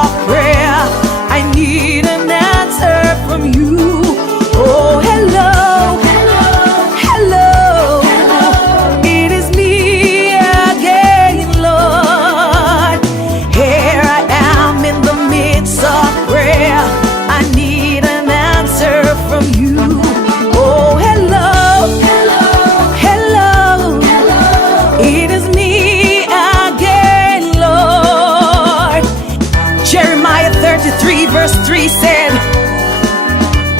of prayer. I need an answer from you. Oh, hello, hello, hello. It is me again, Lord. Here I am in the midst of prayer. I need an answer from you. Oh, hello, hello, hello. It is me again, Lord. Jeremiah 33 verse 3 said,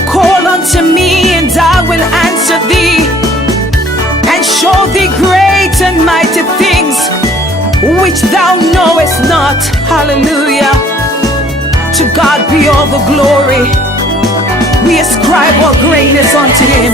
call unto me and I will answer thee, and show thee great and mighty things which thou knowest not. Hallelujah. To God be all the glory. We ascribe all greatness unto him.